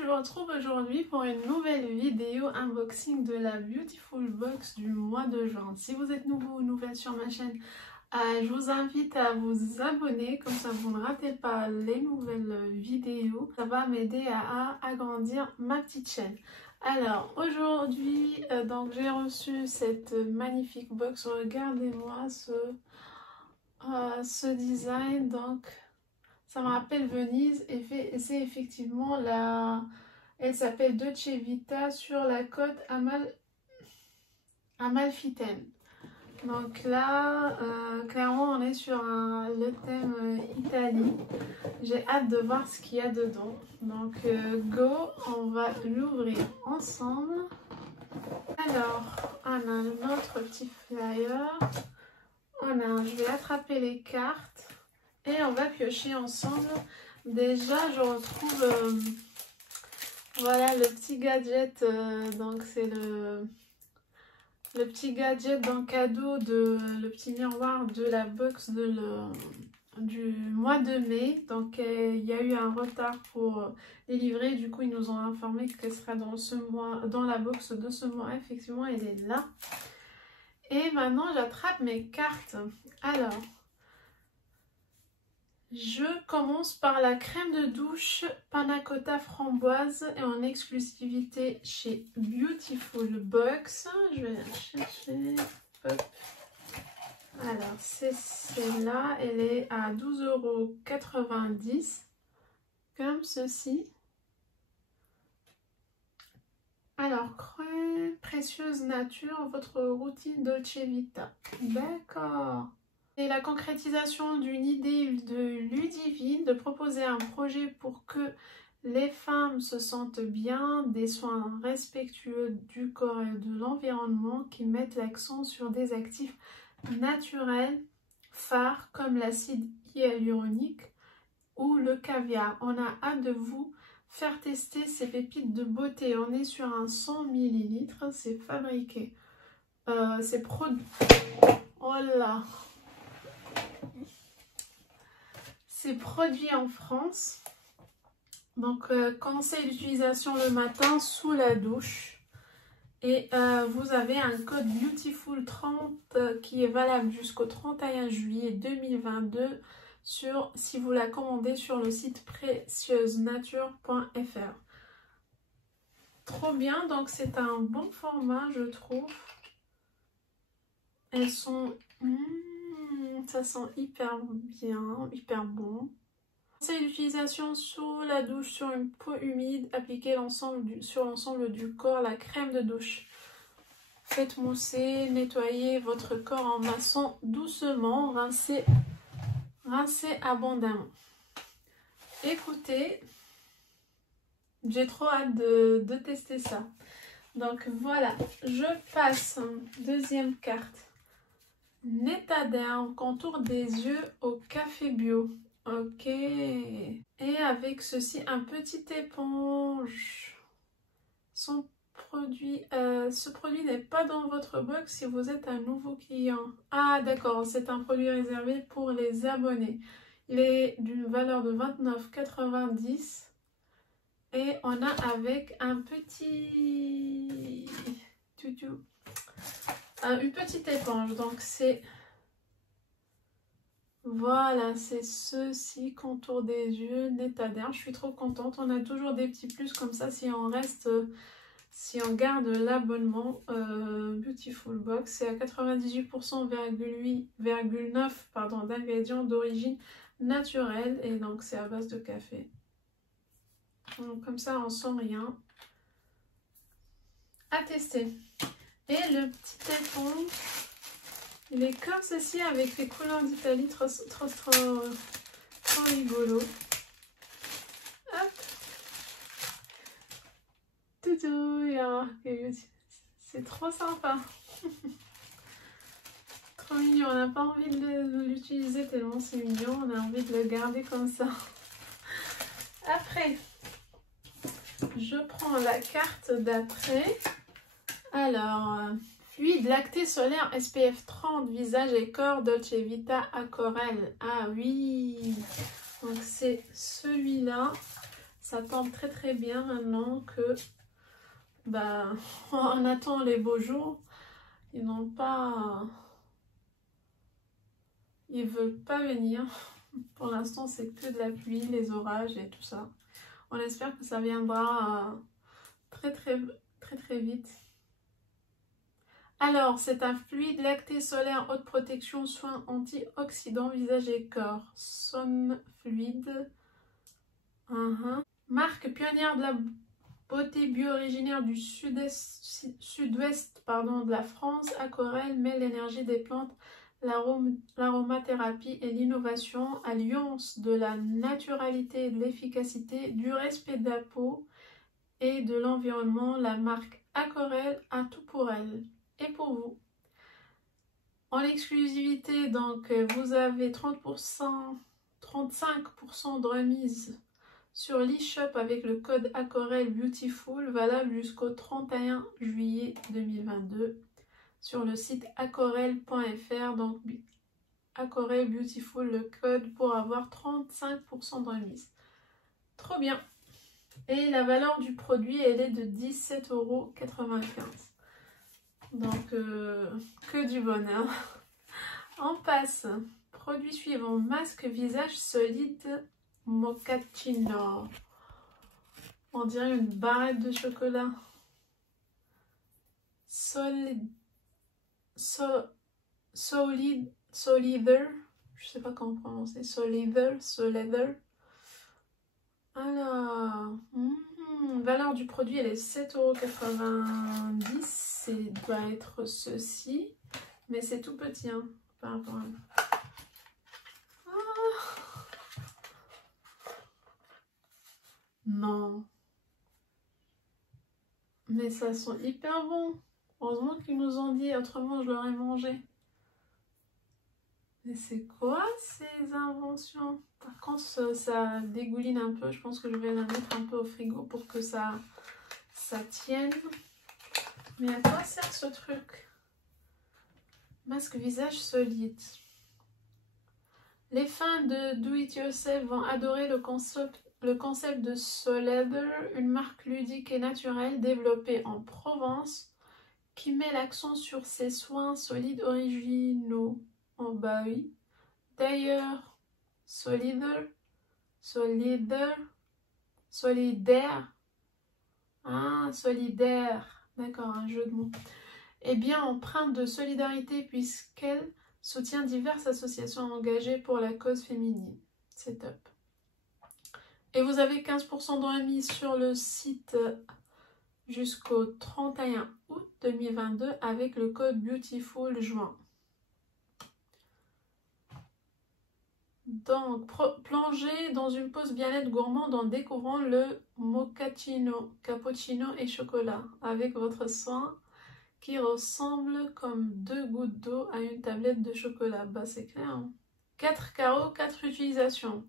je vous retrouve aujourd'hui pour une nouvelle vidéo unboxing de la Beautiful Box du mois de juin. Si vous êtes nouveau ou nouvelle sur ma chaîne, je vous invite à vous abonner, comme ça vous ne ratez pas les nouvelles vidéos. Ça va m'aider à agrandir ma petite chaîne. Alors aujourd'hui, donc j'ai reçu cette magnifique box. Regardez-moi ce design. Donc ça me rappelle Venise et c'est effectivement elle s'appelle Dolce Vita sur la côte amalfitaine. Donc là, clairement, on est sur le thème Italie. J'ai hâte de voir ce qu'il y a dedans. Donc go, on va l'ouvrir ensemble. Alors, on a notre petit flyer. Je vais attraper les cartes. Et on va piocher ensemble. Déjà, je retrouve voilà le petit gadget. Donc, c'est le petit gadget d'un cadeau le petit miroir de la box du mois de mai. Donc, il y a eu un retard pour les livrer. Du coup, ils nous ont informé qu'elle sera dans la box de ce mois. Effectivement, elle est là. Et maintenant, j'attrape mes cartes. Alors, je commence par la crème de douche Panna Cotta framboise et en exclusivité chez Beautiful Box. Je vais la chercher. Hop. Alors, c'est celle-là. Elle est à 12,90 €. Comme ceci. Alors, crème précieuse nature, votre routine Dolce Vita. D'accord. Et la concrétisation d'une idée de Ludivine, de proposer un projet pour que les femmes se sentent bien, des soins respectueux du corps et de l'environnement qui mettent l'accent sur des actifs naturels, phares comme l'acide hyaluronique ou le caviar. On a hâte de vous faire tester ces pépites de beauté. On est sur un 100 ml, c'est fabriqué. C'est produit. Oh là! C'est produit en France. Donc, conseil d'utilisation le matin sous la douche. Et vous avez un code Beautiful30 qui est valable jusqu'au 31 juillet 2022 si vous la commandez sur le site précieusnature.fr. Trop bien, donc c'est un bon format, je trouve. Elles sont... ça sent hyper bien, hyper bon. Conseil d'utilisation sous la douche sur une peau humide. Appliquez sur l'ensemble du corps la crème de douche. Faites mousser, nettoyez votre corps en massant doucement. Rincez abondamment. Écoutez, j'ai trop hâte de tester ça. Donc voilà, je passe. Deuxième carte. Netaderm, contour des yeux au café bio. Ok. Et avec ceci, un petit éponge. Ce produit n'est pas dans votre box si vous êtes un nouveau client. Ah d'accord, c'est un produit réservé pour les abonnés. Il est d'une valeur de 29,90 €. Et on a avec un petit... une petite éponge. Donc c'est... Voilà, c'est ceci, contour des yeux, Netaderm. Je suis trop contente. On a toujours des petits plus comme ça si on garde l'abonnement Beautiful Box. C'est à 98,9% d'ingrédients d'origine naturelle. Et donc c'est à base de café. Donc, comme ça, on sent rien. À tester. Et le petit éponge, il est comme ceci avec les couleurs d'Italie, trop rigolo. Hop. Toutou, c'est trop sympa. Trop mignon, on n'a pas envie de l'utiliser tellement c'est mignon, on a envie de le garder comme ça. Après, je prends la carte d'après. Alors, fluide lacté solaire SPF 30, visage et corps Dolce Vita Aquarelle. Ah oui, donc c'est celui-là. ça tombe très très bien maintenant que bah, on attend les beaux jours. Ils n'ont pas... Ils veulent pas venir. Pour l'instant, c'est que de la pluie, les orages et tout ça. On espère que ça viendra très vite. Alors, c'est un fluide lacté solaire haute protection, soins antioxydants, visage et corps. Son fluide. Marque pionnière de la beauté bio originaire du sud-ouest de la France, Acorel met l'énergie des plantes, l'aromathérapie et l'innovation, alliance de la naturalité et de l'efficacité, du respect de la peau et de l'environnement. La marque Acorel a tout pour elle et pour vous. En exclusivité, donc, vous avez 30%, 35% de remise sur l'e-shop avec le code Acorel Beautiful, valable jusqu'au 31 juillet 2022 sur le site acorel.fr. Donc Acorel Beautiful, le code pour avoir 35% de remise. Trop bien. Et la valeur du produit, elle est de 17,95 €. Donc que du bonheur. On passe. Produit suivant, masque visage solide mochaccino. On dirait une barrette de chocolat. Solider. Je sais pas comment prononcer. Solider. Alors, valeur du produit, elle est 7,90 €. Ça doit être ceci. Mais c'est tout petit, hein, par rapport à... Non. Mais ça sent hyper bon. Heureusement qu'ils nous ont dit, autrement je l'aurais mangé. Mais c'est quoi ces inventions? Par contre, ça dégouline un peu. Je pense que je vais la mettre un peu au frigo pour que ça tienne. Mais à quoi sert ce truc? Masque visage solide. Les fans de Do It Yourself vont adorer le concept de Soleather, une marque ludique et naturelle développée en Provence qui met l'accent sur ses soins solides originaux. Oh bah oui. D'ailleurs, solidaire. Ah, solidaire. D'accord, un jeu de mots. Eh bien, empreinte de solidarité puisqu'elle soutient diverses associations engagées pour la cause féminine. C'est top. Et vous avez 15% de remise sur le site jusqu'au 31 août 2022 avec le code Beautiful juin. Donc, plongez dans une pause bien-être gourmande en découvrant le mochaccino, cappuccino et chocolat avec votre soin qui ressemble comme 2 gouttes d'eau à une tablette de chocolat. Bah, c'est clair. Hein. 4 carreaux, 4 utilisations.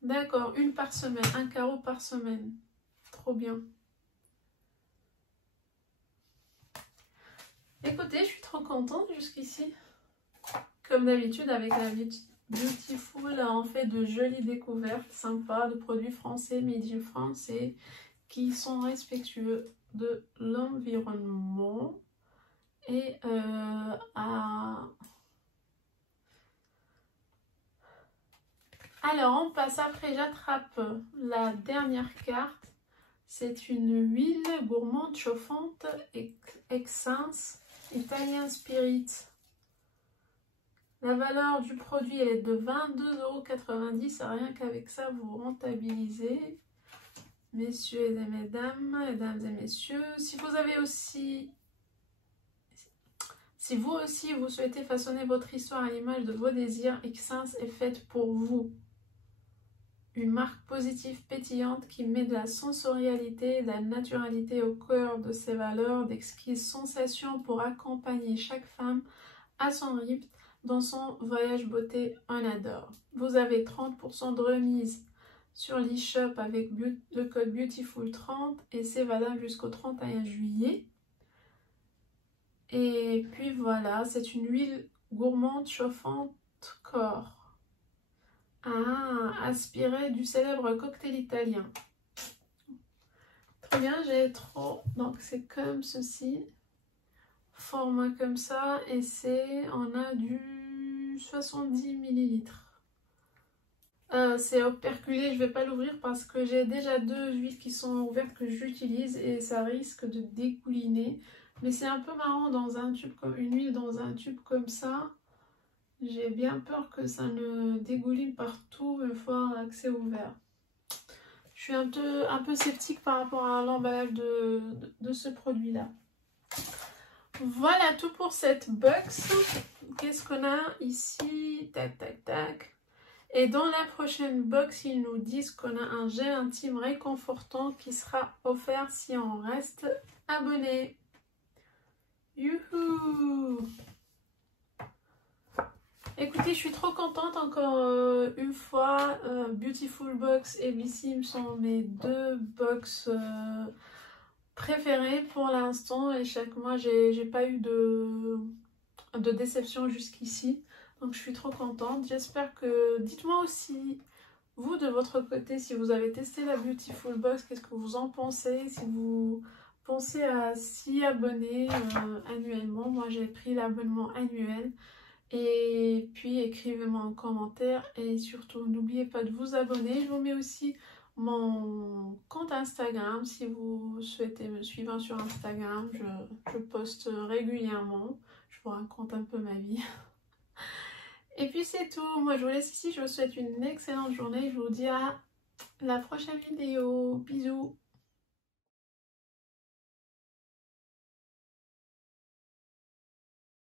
D'accord, une par semaine, un carreau par semaine. Trop bien. Écoutez, je suis trop contente jusqu'ici. Comme d'habitude, avec la Beautiful, on fait de jolies découvertes sympas de produits français, made in France et qui sont respectueux de l'environnement. Et Alors, on passe après, j'attrape la dernière carte. C'est une huile gourmande chauffante Essence Italien Spirit. La valeur du produit elle est de 22,90 €. Rien qu'avec ça, vous rentabilisez. Messieurs et mesdames et messieurs, si vous aussi vous souhaitez façonner votre histoire à l'image de vos désirs, Essence est faite pour vous. Une marque positive pétillante qui met de la sensorialité et de la naturalité au cœur de ses valeurs, d'exquises sensations pour accompagner chaque femme à son rythme dans son voyage beauté on adore. Vous avez 30% de remise sur l'e-shop avec le code Beautiful30 et c'est valable jusqu'au 31 juillet. Et puis voilà, c'est une huile gourmande chauffante corps. Ah, inspiré du célèbre cocktail italien. très bien, j'ai trop. Donc c'est comme ceci, format comme ça, et on a du 70 millilitres. C'est operculé, je vais pas l'ouvrir parce que j'ai déjà 2 huiles qui sont ouvertes que j'utilise et ça risque de dégouliner. Mais c'est un peu marrant dans un tube comme une huile dans un tube comme ça. J'ai bien peur que ça ne dégouline partout une fois que c'est ouvert. Je suis un peu sceptique par rapport à l'emballage de ce produit-là. Voilà tout pour cette box. Qu'est-ce qu'on a ici? Tac, tac, tac. Et dans la prochaine box, ils nous disent qu'on a un gel intime réconfortant qui sera offert si on reste abonné. Youhou! Écoutez, je suis trop contente encore une fois. Beautiful Box et Bissim sont mes 2 box préférées pour l'instant. Et chaque mois, j'ai pas eu de déception jusqu'ici. Donc je suis trop contente. J'espère que... Dites-moi aussi, vous de votre côté, si vous avez testé la Beautiful Box, qu'est-ce que vous en pensez? Si vous pensez à s'y abonner annuellement. Moi j'ai pris l'abonnement annuel. Et puis écrivez-moi en commentaire. Et surtout n'oubliez pas de vous abonner. Je vous mets aussi mon compte Instagram si vous souhaitez me suivre sur Instagram. Je poste régulièrement. Je vous raconte un peu ma vie. Et puis c'est tout, moi je vous laisse ici, je vous souhaite une excellente journée, je vous dis à la prochaine vidéo, bisous.